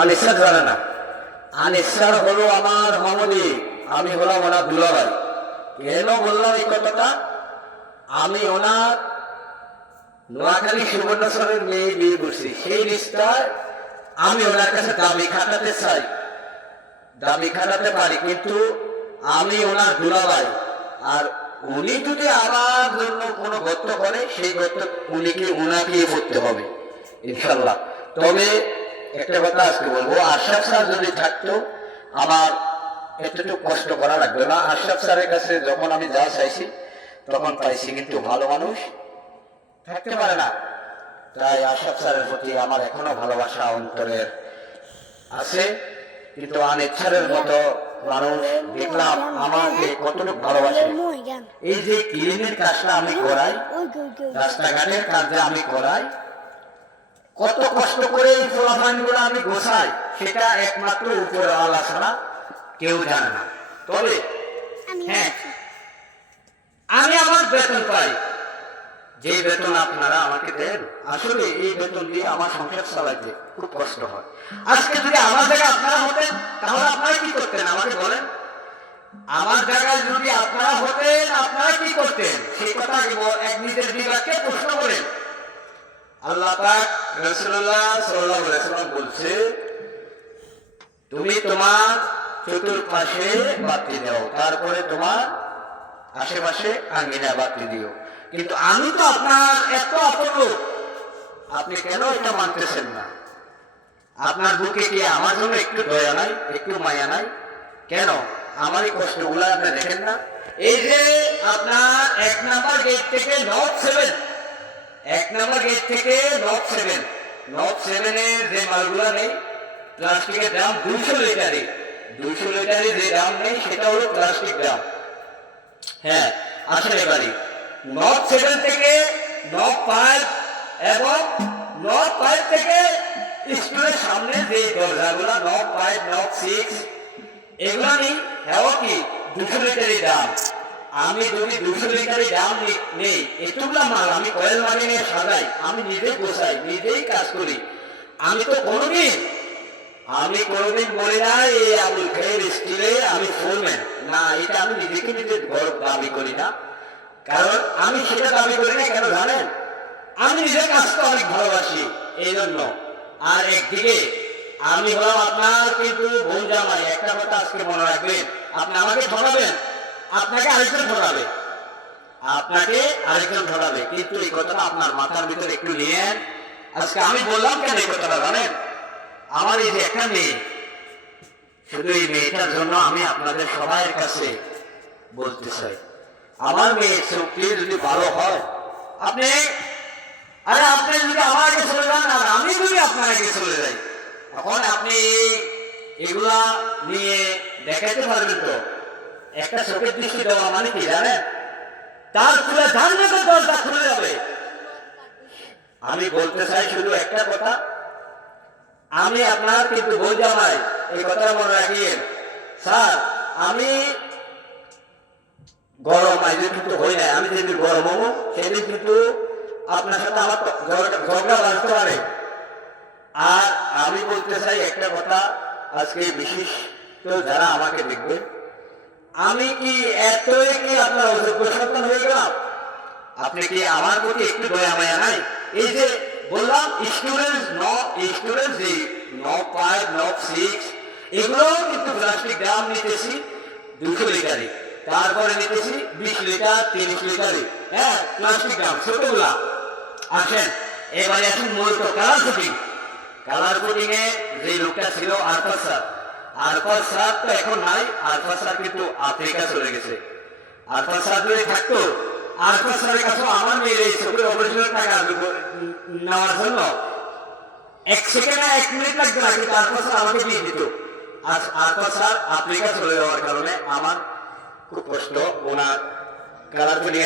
আনিসার জানে না। আনিসার হলো আমার মামনি, আমি হলাম ওনার দুলাভাই। কেন বললাম এই কথাটা? আমি ওনার নোয়াখালী সুবর্ণচরের মেয়ে বিয়ে করছি, সেই রিস্তায় আমি ওনার কাছে দাবি খাটাতে চাই, দাবি খাটাতে পারি, কিন্তু আমি ওনার দুলাভাই। আর উনি যদি আমার জন্য কোনো গর্ত করে, সেই গর্ত উনাকেই করতে হবে ইনশাল্লাহ। তবে একটা কথা আজকে বলবো, আশরাফ স্যার যদি থাকতো আমার এতটুকু কষ্ট করা লাগবে না। আশরাফ স্যারের কাছে যখন আমি যা চাইছি তখন পাইছি, কিন্তু ভালো মানুষ থাকতে পারে না। তাই আশরাফ স্যারের প্রতি আমার এখনো ভালোবাসা অন্তরের আছে, কিন্তু অনিচ্ছারের মতো মানুষ দেখলাম আমাকে কতটুকু ভালোবাসে। এই যে ক্লিনের কাজটা আমি করাই, রাস্তাঘাটের কাজটা আমি করাই, কত কষ্ট করে এই ফলাফলগুলো আমি গোছাই, সেটা একমাত্র উপরে আল্লাহ ছাড়া কেউ জানে না। তবে হ্যাঁ, আমি আমার বেতন পাই, যে বেতন আপনারা আমাকে দেন, আসলে এই বেতন দিয়ে আমার সংসার চালাইতে খুব কষ্ট হয়। আজকে যদি আমার জায়গায় আপনারা হতেন, তাহলে আপনারা কি করতেন আমাকে বলেন? আমার জায়গায় যদি আপনারা হতেন, আপনারা কি করতেন? সেই কথা এক নিজের বিবেককে প্রশ্ন করেন। আল্লাহ পাক রাসূলুল্লাহ সাল্লাল্লাহু আলাইহি ওয়াসাল্লাম বলছে, তুমি তোমার চতুর্পাশে বাতি দাও, তারপরে তোমার আশেপাশে আঙ্গিনা বাতি দিও। কিন্তু আমি তো আপনার এত আপন, আপনি কেন এটা মানতেছেন না? আপনার বুকে কি আমার জন্য একটু দয়া নাই, একটু মায়া নাই? কেন আমারই কষ্টগুলো আপনি দেখেন না? এই যে আপনার 1 নাম্বার গেট থেকে নর্থ 7, 1 নাম্বার গেট থেকে নর্থ 7, নর্থ 7 এর যে মালগুলো নেই, প্লাস্টিকের দাম 200 লিটারে, 200 লিটারে যে দাম নেই সেটা হলো প্লাস্টিক দাম। হ্যাঁ, আসলে এবারে নর্থ 7 থেকে নর্থ 5 এবং নর্থ 5 থেকে স্কুলের সামনে যে দরজাগুলো নর্থ 5, নর্থ 6, এগুলো নেই, হ্যাঁ কি 200 লিটারের দাম। আমি যদি 200 লিটারের দাম নেই, এতগুলো মাল আমি কয়েল মারি নিয়ে সাজাই, আমি নিজে গোছাই, নিজেই কাজ করি, আমি তো কোনোদিন বলি না এই আবুল খায়ের স্টিলে আমি ফোরম্যান না, এটা আমি নিজেকে নিজে গর্ব দাবি করি না। কারণ আমি সেটা দাবি করি না, কেন জানেন? আমি নিজের কাজকে অনেক ভালোবাসি, এই জন্য। আর একদিকে আমি হলাম আপনার কিন্তু বোন জামাই। একটা কথা আজকে মনে রাখবেন, আপনি আমাকে ঠকাবেন, আপনাকে আরেকজন ঠকাবে, আপনাকে আরেকজন ঠকাবে, কিন্তু এই কথাটা আপনার মাথার ভিতরে একটু নিয়েন। আজকে আমি বললাম কেন এই কথাটা জানেন? আমার এই যে একটা মেয়ে, শুধু এই মেয়েটার জন্য আমি আপনাদের সবার কাছে বলতে চাই, আমার মেয়ে চোখটি যদি ভালো হয়, আপনি যদি আমার আগে চলে যান আর আমি যদি আপনার আগে চলে যাই, তখন আপনি এগুলা নিয়ে দেখাইতে পারবেন তো? একটা চোখের দৃষ্টি দেওয়া মানে কি জানেন? তার খুলে জান্নাতের দরজা খুলে যাবে। আমি বলতে চাই শুধু একটা কথা, আমি আপনার কিন্তু বই জামাই, এই কথা মনে রাখিয়েন। স্যার, আমি গরম আইলে কিন্তু হই না, আমি যেদিন গরম হবো সেদিন কিন্তু আপনার সাথে আমার ঝগড়া বাঁধতে পারে। আর আমি বলতে চাই একটা কথা, আজকে বিশেষ যারা আমাকে দেখবে, আমি কি এতই কি আপনার অযোগ্য সন্তান হয়ে গেলাম? আপনি কি আমার প্রতি একটু দয়া মায়া নাই? এই যে বললাম স্টুডেন্টস যে নর্থ 5, নর্থ 6, এগুলো কিন্তু প্লাস্টিক দাম নিতেছি 200 লিটারে, তারপরে নিতেছি 20 লিটার, 30 লিটারে। হ্যাঁ, প্লাস্টিক দাম ছোটগুলা। আসেন এবারে আসুন মূলত কালার কোটিং এ যে লোকটা ছিল আরফাত স্যার তো এখন নাই। আরফাত স্যার কিন্তু আফ্রিকা চলে গেছে। আরফাত স্যার যদি থাকতো, আরফাত স্যারের কাছে আমার মেয়ের এই চোখের অপারেশনের টাকা নেওয়ার জন্য 1 সেকেন্ড 1 মিনিট লাগবে না, কিন্তু আরফাত স্যার আমাকে দিয়ে দিত। আজ আরফাত স্যার আফ্রিকা চলে যাওয়ার কারণে আমার খুব কষ্ট। ওনার কালার কোটিং